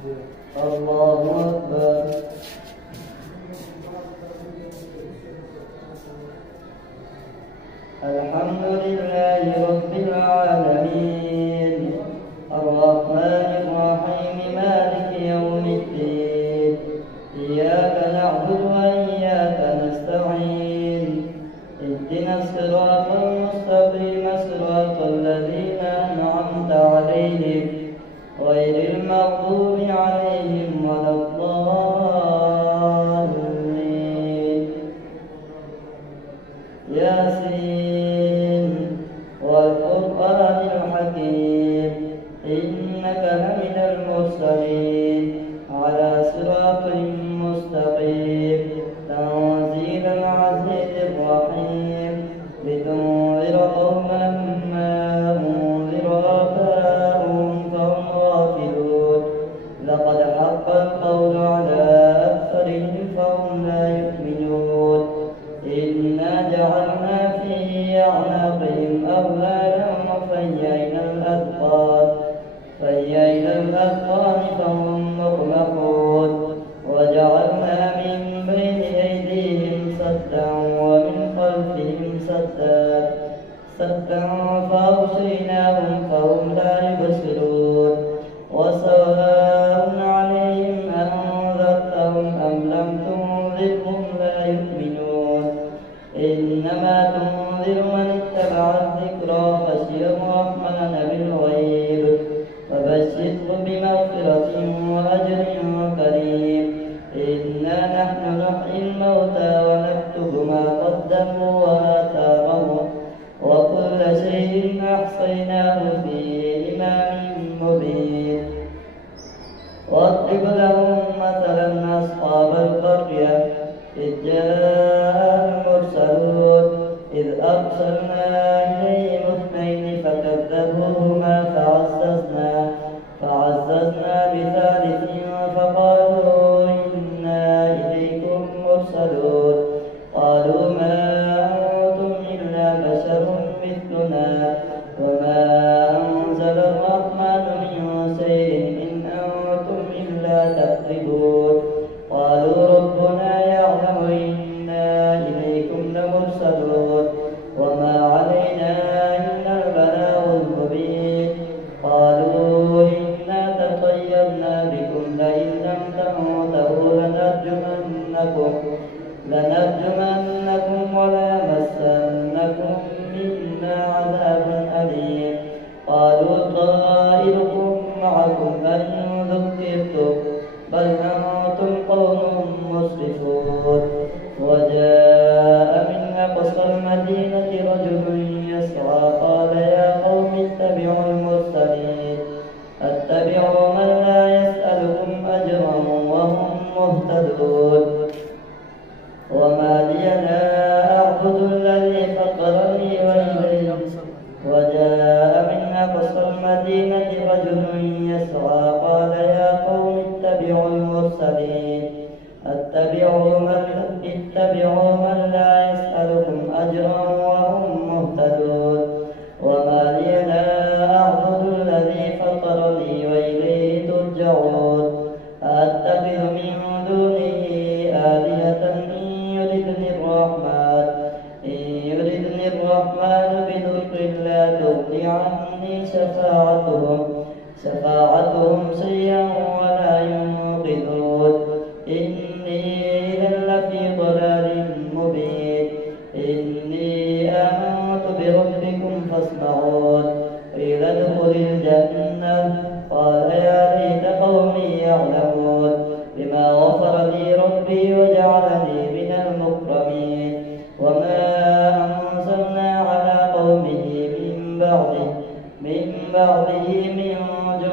الله أكبر. الحمد لله رب العالمين الرحمن الرحيم مالك يوم الدين إياك نعبد وإياك نستعين اهدنا الصراط المستقيم صراط الذين أنعمت عليهم غير المغضوب عليهم ولا الضالين. ياسين والقرآن الحكيم إنك لمن المرسلين على صراط مستقيم تنزيل العزيز الرحيم لتنذر قوما ما أنذر آباؤهم فهم غافلون لقد حق القول على أكثرهم فهم لا يؤمنون إنا جعلنا في أعناقهم أغلالا فهي الأذقان فهم مقمحون وجعلنا من بين أيديهم سدا ومن خلفهم سدا فأغشيناهم فهم لا يبصرون وسواء عليهم أنذرتهم أم لم تنذرهم لا يؤمنون إنما تنذر من اتبع الذكر وخشي الرحمن بالغيب فبشره بمغفرة وأجر كريم. إنا نحن نحيي الموتى ونكتب ما قدموا وآثارهم وكل شيء أحصيناه في إمام مبين. واضرب لهم مثلا أصحاب القرية إذ جاء المرسلون إذ أرسلنا إليهم اثنين فكذبوهما فعززنا بثالث فقالوا إنا إليكم مرسلون قالوا ما أنتم إلا بشر مثلنا وما أنزل الرحمن من شيء إن أنتم إلا تكذبون قالوا ربنا يعلم إنا إليكم لمرسلون وما علينا إلا البلاغ المبين. قالوا إنا تطيرنا بكم لئن لم تنتهوا لنرجمنكم وليمسنكم منا عذاب أليم. قالوا طائركم معكم بل ذكرتم بل أنتم قوم مسرفون. وجاء من أقصى المدينة رجل يسعى قال يا قوم اتبعوا المرسلين اتبعوا من لا يسألكم أجرا وهم مهتدون. وما لي لا أعبد الذي فطرني وإليه. وجاء من أقصى المدينة رجل يسعى قال يا قوم اتبعوا المرسلين اتبعوا من لا يسألكم أجرا وهم مهتدون. وما لي لا أعبد الذي فطرني وإليه ترجعون. أتخذ من دونه آلهة إن يردني الرحمن بضر لا تغني عني شفاعتهم شيئا ولا ينقذون. إني إذا لفي ضلال مبين. إني آمنت بربكم فاسمعون. قيل ادخل الجنة قال يا ليت قومي يعلمون بما غفر لي ربي وجعلني من المكرمين. وما أنزلنا على قومه من بعده من جند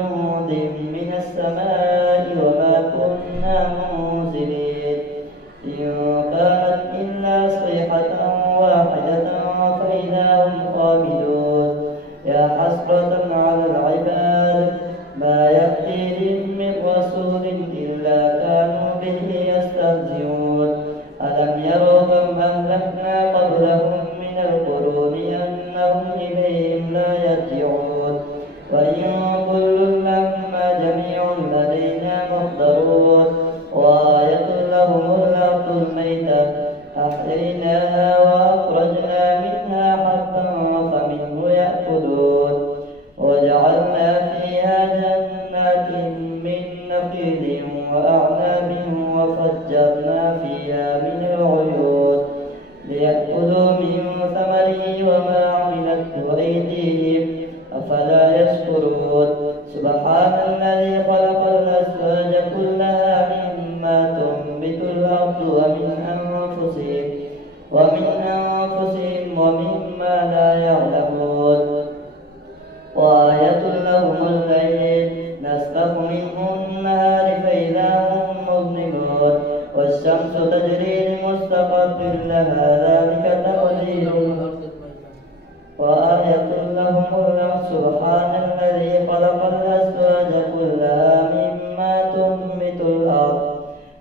لها ذلك تقدير وآية لهم الأرض سبحان الذي خلق الأزواج كلها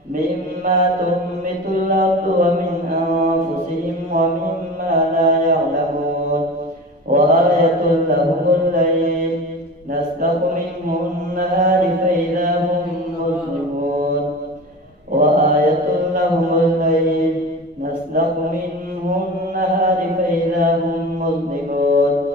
مما تنبت الأرض ومن أنفسهم ومما لا يعلمون وآية لهم الليل نسلخ منه النهار فإذا هم مظلمون وآية لهم الليل نسلخ منه النهار فإذا هم مظلمون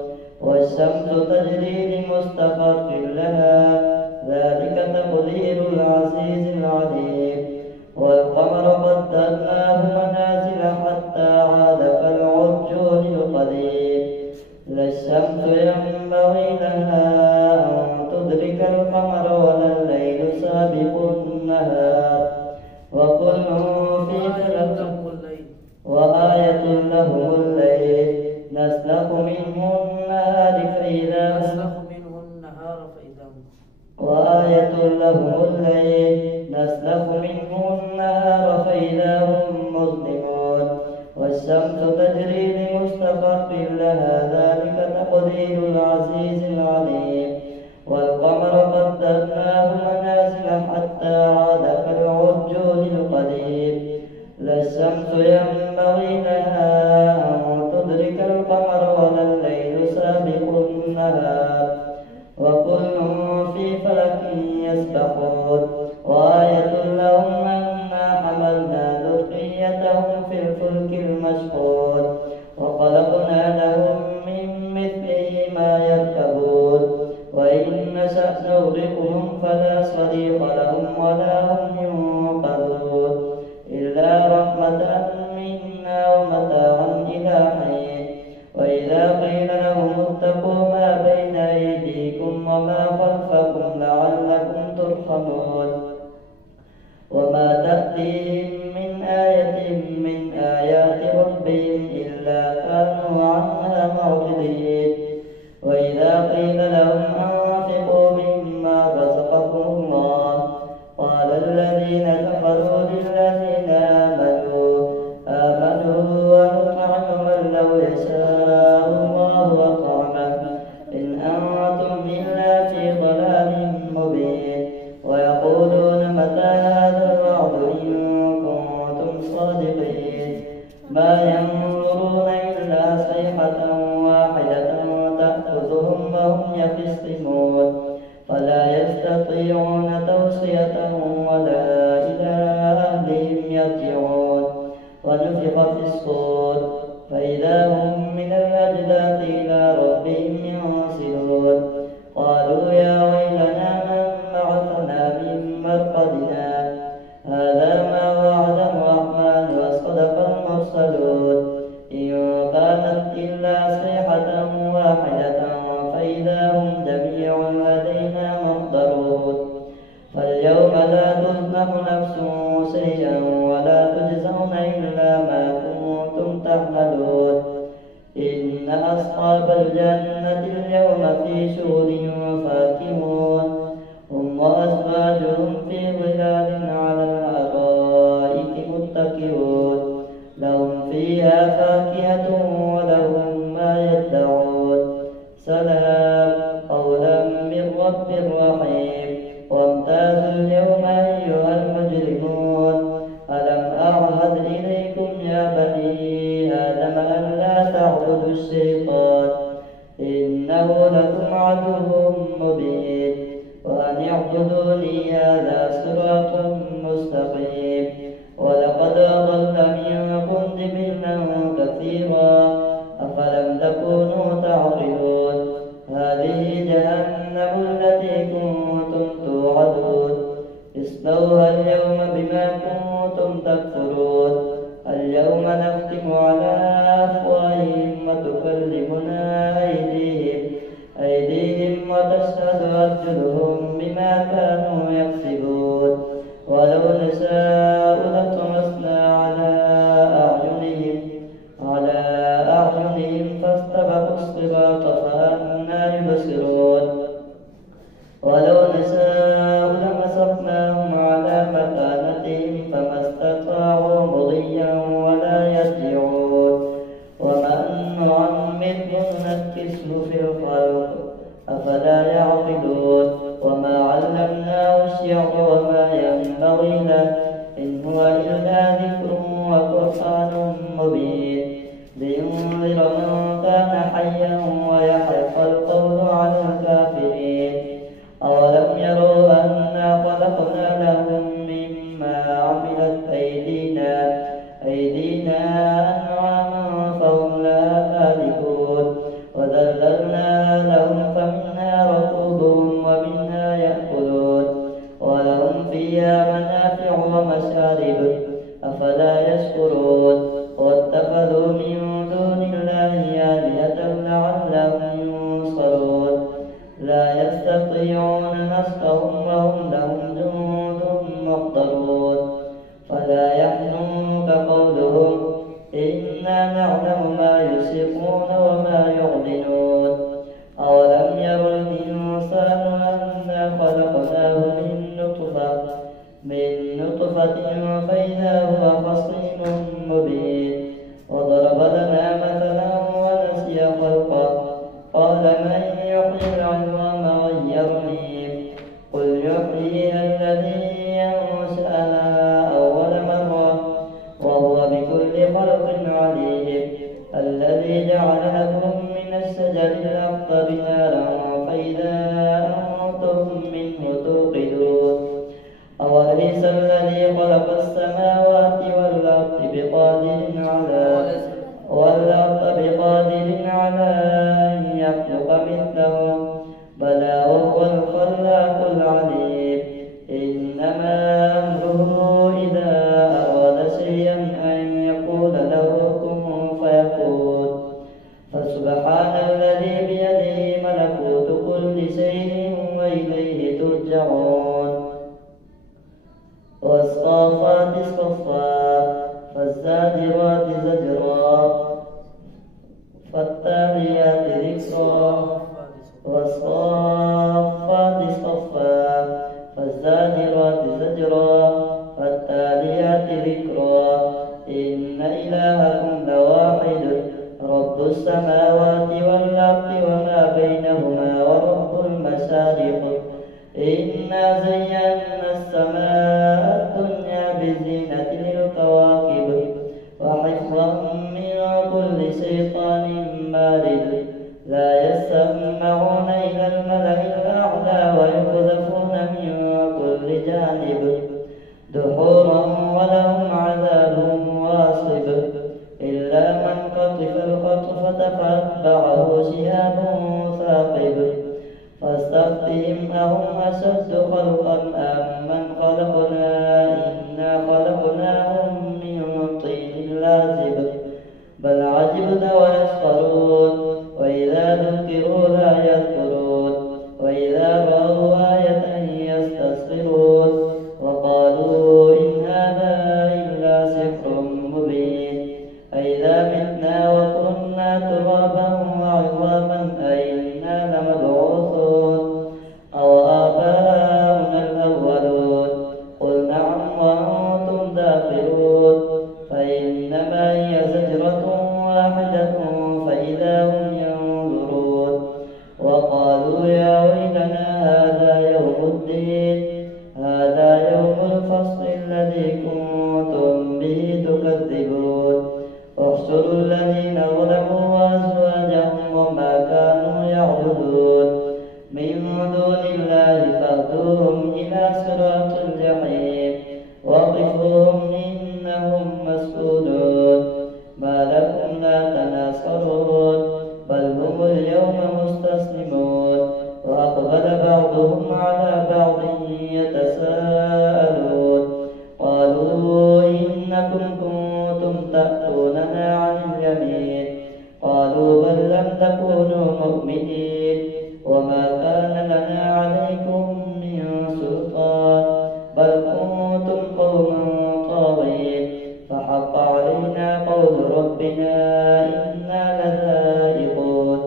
والشمس تجري لمستقر لها ذلك تقدير العزيز العليم والقمر قدرناه منازل حتى عاد كالعرجون القديم لا الشمس ينبغي لها أن تدرك القمر ولا الليل سابق النهار وكل في فلك وآية لهم الليل نسلخ منه النهار فإذا وآية لهم الليل نسلخ منه النهار فإذا هم مظلمون والشمس تجري لمستقر لها ذلك تقدير العزيز العليم والقمر قدرناه منازل حتى عاد كالعرجون القديم لا الشمس ينبغي لها أن تدرك القمر ولا الليل سابق النهار وكل في فلك يسبحون وآية لهم أنا حملنا ذريتهم في الفلك المشحون وخلقنا لهم من مثله ما يركبون وإن نشأ نغرقهم فلا صريخ لهم ولا هم ينقذون إلا رحمة منا ومتاعا إلى حين وإذا قيل لهم اتقوا ما بين أيديكم وما خلفكم لعلكم ترحمون وما تأتيهم من آية من آيات ربهم إلا كانوا عنها معرضين وإذا قيل لهم أنفقوا مما رزقكم الله قال الذين كفروا للذين آمنوا ونطعم من لو يشاء الله أطعمه إن أنتم إلا في ضلال مبين ويقولون متى هذا الوعد إن كنتم صادقين ما ينظرون إلا صيحة واحدة تأخذهم وهم يخصمون فلا يستطيعون توصية ولا إلى أهلهم يرجعون ونفخ في الصور فإذا هم من الأجداث إلى ربهم ينسلون قالوا يا ويلنا من بعثنا من مرقدنا هذا ما وعد الرحمن وصدق المرسلون إن كانت إلا صيحة واحدة فإذا هم جميع لدينا محضرون فاليوم لا تظلم نفس شيئا ولا تجزون إلا ما كنتم تعملون إن أصحاب الجنة اليوم في شغل فاكهون هم وأزواجهم في ظلال على الأرائك متكئون لهم فيها فاكهة ولهم ما يدعون سلام قولا من رب رحيم وامتازوا اليوم أيها المجرمون ألم أعهد إليكم يا بني آدم أن لا تعبدوا الشيطان إنه لكم عدو مبين وأن اعبدوني هذا صراط مستقيم ولقد أضل منكم جبلا كثيرا أفلم تكونوا تعقلون هذه جهنم التي كنتم توعدون اصلوها اليوم بما كنتم تكفرون اليوم نختم على أفواههم وتكلمنا أيديهم وتشهد أرجلهم بما كانوا يكسبون يشكرون واتخذوا من دون الله آلهة لعلهم ينصرون لا يستطيعون نصرهم وهم لهم جند محضرون فلا يحزنك قولهم إنا نعلم ما يسرون وما يعلنون أولم ير الإنسان أنا خلقناه من نطفة فإذا هو خصيم مبين وضرب لنا مثلا ونسي خلقه قال من يحيي العظام وهي رميم قل يحييها الذي أنشأها أول مرة وهو بكل خلق عليم الذي جعل لكم من الشجر الأخضر نارا فإذا أنتم منه توقدون أوليس الذي خلق السماوات والأرض بقادر على أن يخلق مثلهم بلى وهو الخلاق العليم إنما أمره إذا أراد شيئا أن يقول له كن فيكون فسبحان الذي بيده ملكوت كل شيء وإليه ترجعون والصافات صفا فالزاجرات زجرا فالتاليات ذكرا والصافات صفا فالزاجرات زجرا فالتاليات ذكرا إن إلهكم لواحد رب السماوات والأرض وما بينهما ورب المشارق إنا زينا السماء الدنيا بزينة للكواكب وحفظا من كل شيطان مارد لا يسمعون إلى الملأ الأعلى ويقذفون من كل جانب دحورا ولهم عذاب واصب إلا من خطف الخطفة فأتبعه شهاب ثاقب فاستفتهم أهم أشد خلقا أم من خلقنا إنا خلقناهم من طين لازب بل عجبت ويسخرون وإذا ذكروا لا يذكرون وإذا رأوا آية يستصغرون وقالوا إن هذا إلا سحر مبين أإذا متنا وكنا ترابا وعظاما أإنا لمبعوثون أو آباؤنا الأولون قل نعم وأنتم داخلون فإنما هي زجرة واحدة فإذا هم ينظرون وقالوا يا ويلنا هذا يوم الدين هذا يوم الفصل الذي كنتم به تكذبون احشروا الذين ظلموا وأزواجهم وما كانوا يعبدون من دون الله فاهدوهم إلى صراط الجحيم وقفوهم إنهم مسؤولون ما لكم لا تناصرون بل هم اليوم مستسلمون وأقبل بعضهم على بعض يتساءلون قالوا إنكم كنتم تأتوننا عن اليمين قالوا بل لم تكونوا مؤمنين وما كان لنا عليكم من سلطان بل كنتم قوما طاغين فحق علينا قول ربنا إنا لذائقون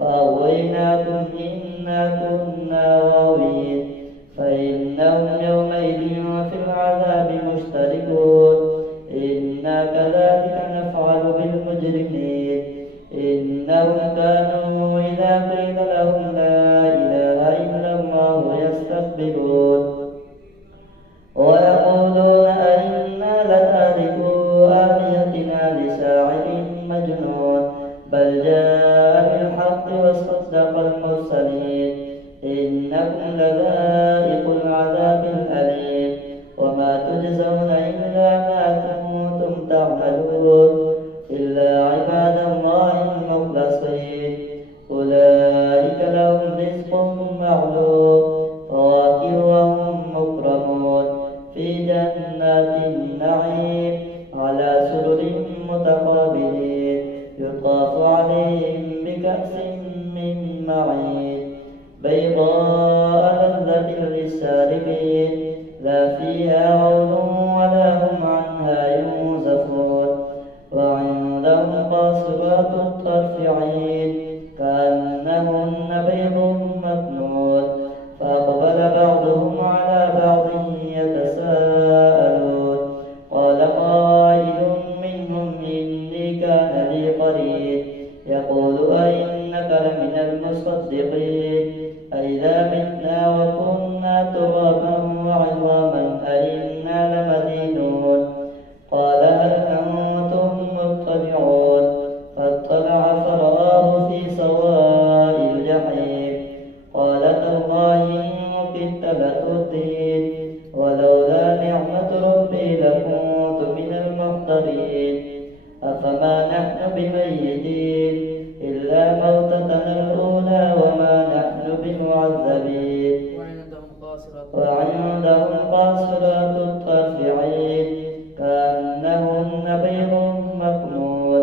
فأغويناكم إنا كنا غاوين فإنهم يومئذ في العذاب مشتركون إنا كذلك نفعل بالمجرمين إنهم كانوا إذا قيل لهم لا إله إلا الله يستكبرون ويقولون أئنا لتاركو آلهتنا لشاعر مجنون بل جاء بالحق وصدق المرسلين إنكم لذائق العذاب الأليم وما تجزون إلا ما كنتم تعملون إلا عباد الله المخلصين أولئك لهم رزق معلوم فواكه وهم مكرمون في جنات النعيم على للسارقين لا فيها غول ولا هم عنها ينزفون وعندهم قاصرات الطرف عين كأنهن بيض مكنون فأقبل بعضهم على بعض يتساءلون قال قائل منهم إني كان لي قرين يقول أئنك لمن المصدقين أئذا متنا وكنا ترابا وعظاما أئنا لمدينون قال هل أنتم مطلعون فاطلع فرآه في سواء الجحيم قال تالله إن كدت لتردين ولولا نعمة ربي لكنت من المحضرين أفما نحن بميتين إلا موتتنا الأولى وما نحن بمعذبين وعندهم قاصرات الطرف عين كأنهن بيض مكنون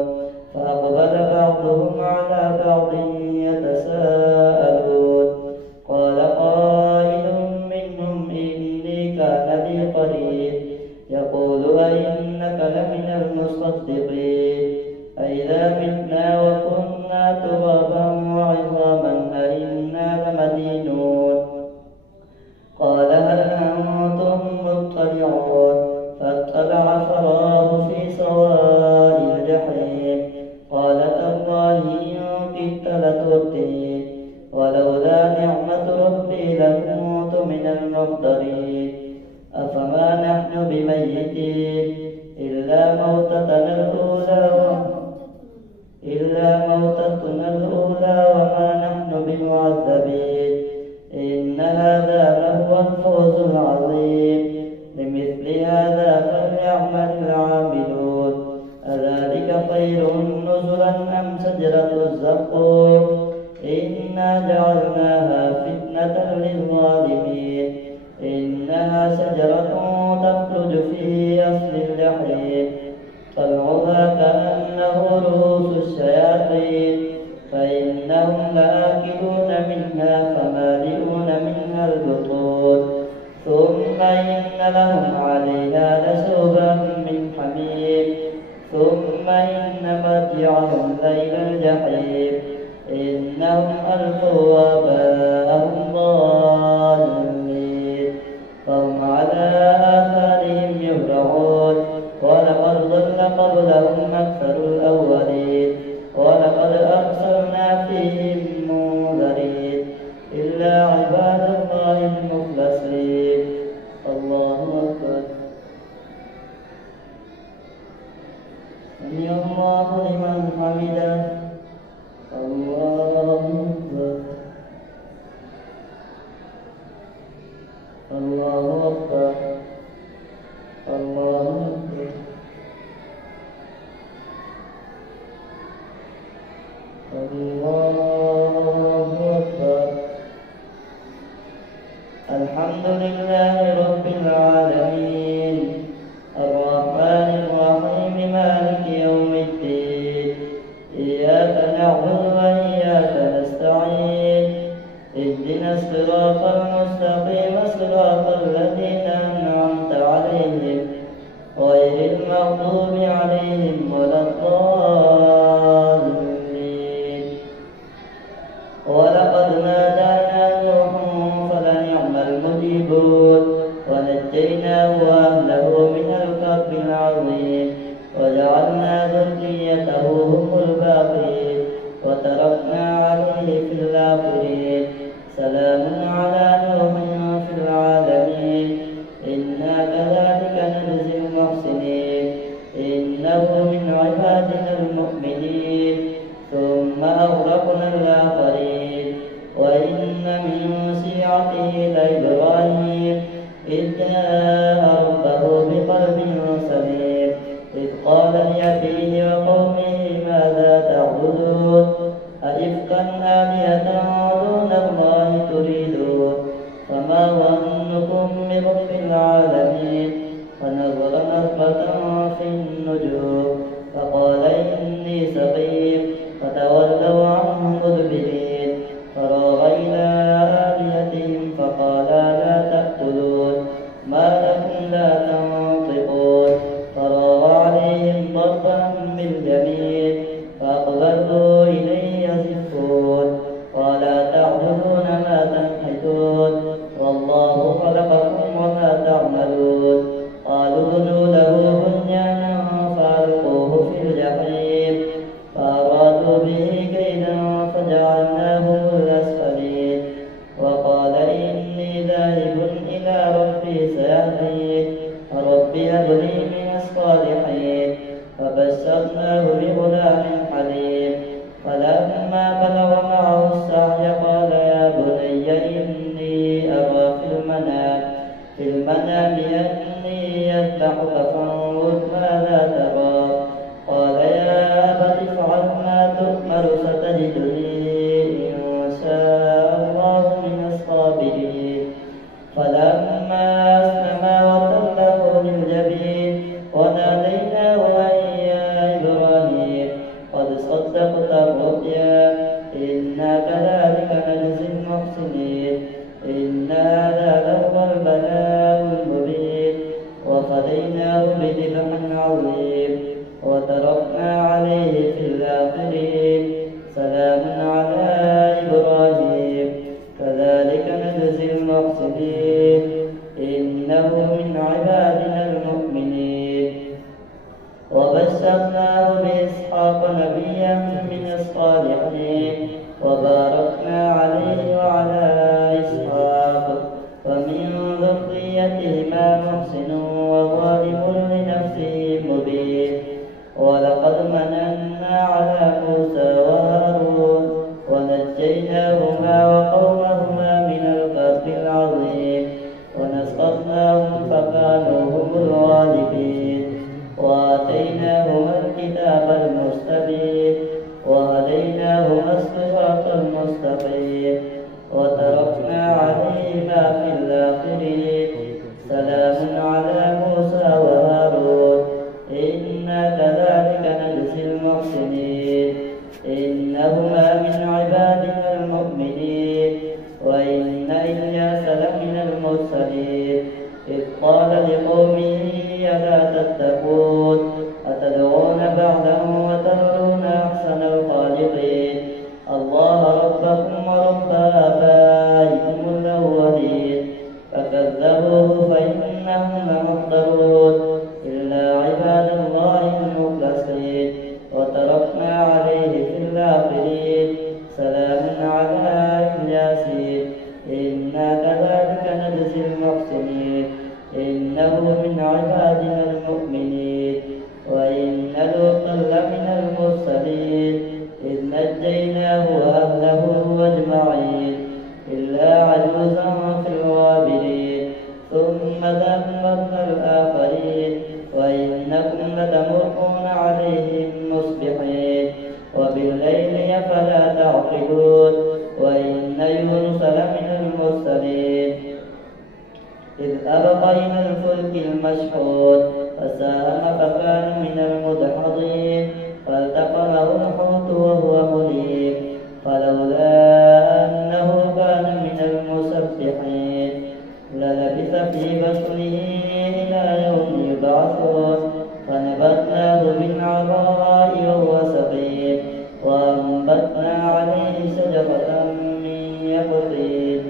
فأقبل بعضهم على بعض يتساءلون قال قائل منهم إني كان لي قرين يقول أئنك لمن المصدقين أئذا متنا وكنا ترابا وعظاما أئنا لمدينون قال هل أنتم مطلعون فاطلع فرآه في سواء الجحيم قال تالله إن كدت لتردين ولولا نعمة ربي لكنت من المحضرين أفما نحن بميتين إلا موتتنا الأولى وما نحن بمعذبين إن هذا لهو الفوز العظيم لمثل هذا فليعمل العاملون أذلك خير نزلا أم شجرة الزقوم إنا جعلناها فتنة للظالمين إنها شجرة تخرج في أصل الجحيم طلعها كأنه رؤوس الشياطين فإنهم لآكلون منها فمالئون منها البطون ثم إن لهم عليها لشوبا من حميم ثم إن مرجعهم لإلى الجحيم إنهم ألفوا آباءهم ضالين فهم على آثارهم يهرعون ولقد ضل قبلهم أكثر الأولين ولقد أرسلنا فيهم منذرين إلا عباد الله المخلصين الله أكبر سمع الله لمن حمده الله أكبر الله أكبر الله أكبر الله أكبر الحمد لله رب العالمين الرحمن الرحيم مالك يوم الدين إياك نعبد وإياك نستعين اهدنا الصراط المستقيم صراط الذين أنعمت عليهم غير المغضوب عليهم ولا الضالين ولقد نادانا نوح فلنعم المجيبون ونجيناه وأهله من الكرب العظيم وجعلنا ذريته هم الباقين وتركنا عليه في الآخرين سلام على نوح في العالمين إنا كذلك نجزي المحسنين إنه من عبادنا المؤمنين ثم أغرقنا الآخرين وإن من شيعته لإبراهيم إذ جاء ربه بقلب سليم إذ قال لأبيه وقومه ماذا تعبدون أئفكا آلهة دون الله تريدون فما ظنكم برب العالمين فنظر نظرة في النجوم فقال إني سقيم فتولوا عنه مدبرين فراغ إلى آلهتهم فقال لا تأتوا خلقكم وما تعملون قالوا ابنوا له بنيانا فألقوه في الجحيم فأرادوا به كيدا فجعلناهم الأسفلين وقال إني ذاهب إلى ربي سيهدين رب هب لي من الصالحين فبشرناه بغلام حليم فلما بلغ معه السعي قال يا بني إني أرى في المنام أني أذبحك فانظر ماذا ترى قال يا أبت افعل ما تؤمر ستجدني إن شاء الله من الصابرين فلما أسلما وتله للجبين وناديناه أن يا إبراهيم قد صدقت الرؤيا إنا كذلك نجزي المحسنين إن هذا لهو البلاء المبين وفديناه بذبح عظيم وتركنا عليه في الآخرين سلام على إبراهيم كذلك نجزي المحسنين إنه من عبادنا المؤمنين وبشرناه بإسحاق نبيا من الصالحين وباركنا عليه وعلى إسحاق ومن ذريتهما محسن وظالم لنفسه مبين ولقد مننا على موسى وهارون ونجيناهما وقومهما من الكرب العظيم ونصرناهم فكانوا هم الغالبين وآتيناهما الكتاب المستبين وهديناهما الصراط المستقيم وتركنا عليهما في الآخرين سلام على موسى وهارون إنا كذلك نجزي المحسنين إنهما من عبادنا المؤمنين وإن إلياس لمن المرسلين إذ قال لقومه ألا تتقون أتدعون بعدا وتذرون أحسن الخالقين الله ربكم ورب آبائكم الأولين فكذبوه فإنهم لمحضرون إلا عباد الله المخلصين وتركنا عليه في الآخرين سلام على ياسين إنا كذلك نجزي المحسنين إنه من عبادنا المؤمنين وإن لوطا لمن المرسلين إذ نجيناه وأهله أجمعين إلا عجوزا في الغابرين ثم دمرنا الآخرين وإنكم لتمرون عليهم مصبحين وبالليل أفلا تعقلون وإن يونس لمن المرسلين إذ أبق إلى الفلك المشحون فساهم فكان من المدحضين فالتقمه الحوت وهو مليم فلولا أنه كان من المسبحين للبث في بطنه إلى يوم يبعثون فنبذناه بالعراء وهو سقيم وأنبتنا عليه شجرة من يقطين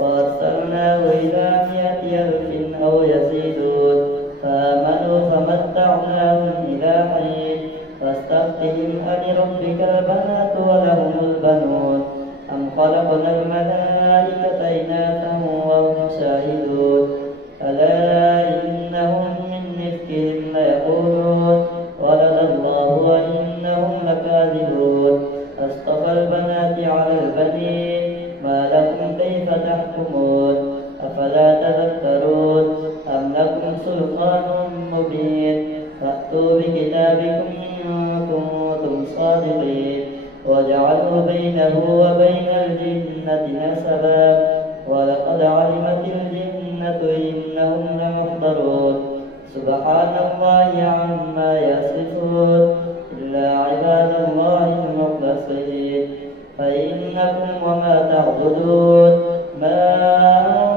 وأرسلناه إلى 100,000 أو يزيدون فآمنوا فمتعناهم إلى حين فاستفتهم ألربك البنات ولهم البنون أم خلقنا الملائكة إناثا وهم شاهدون ألا إنهم من إفكهم ليقولون ولد الله وإنهم لكاذبون أصطفى البنات على البنين ما لكم كيف تحكمون أفلا تذكرون أم لكم سلطان مبين فأتوا بكتابكم إن كنتم صادقين وجعلوا بينه وبين الجنة نسبا ولقد علمت الجنة إنهم لمحضرون سبحان الله عما يصفون إلا عباد الله المخلصين فإنكم وما تعبدون ما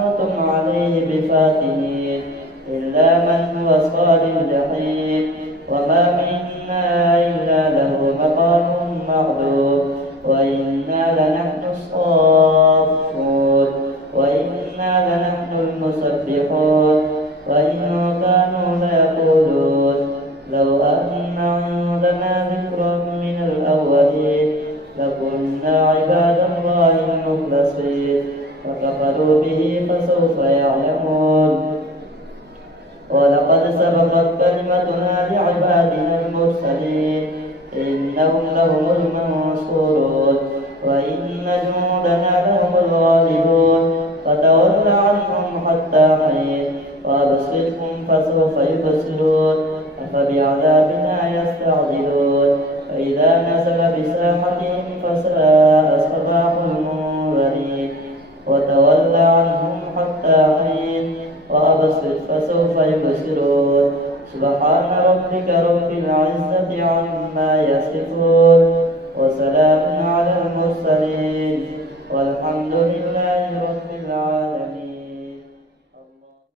أنتم عليه بفاتنين إلا من هو صال الجحيم وما منا إلا له مقام معلوم وإنا لنحن الصافون وإنا لنحن المسبحون وإن كانوا ليقولون لو أن عندنا ذكر من الأولين لكنا عباد الله المخلصين فكفروا به فسوف يعلمون. ولقد سبقت كلمتنا لعبادنا المرسلين إنهم لهم المنصورون وإن جندنا لهم الغالبون فتول عنهم حتى حين وأبصرهم فسوف يبصرون أفبعذابنا يستعجلون فإذا نزل بساحتهم فساء صباح المنذرين وتول عنهم حتى حين وأبصر فسوف يبصرون. سبحان ربك رب العزة عما يصفون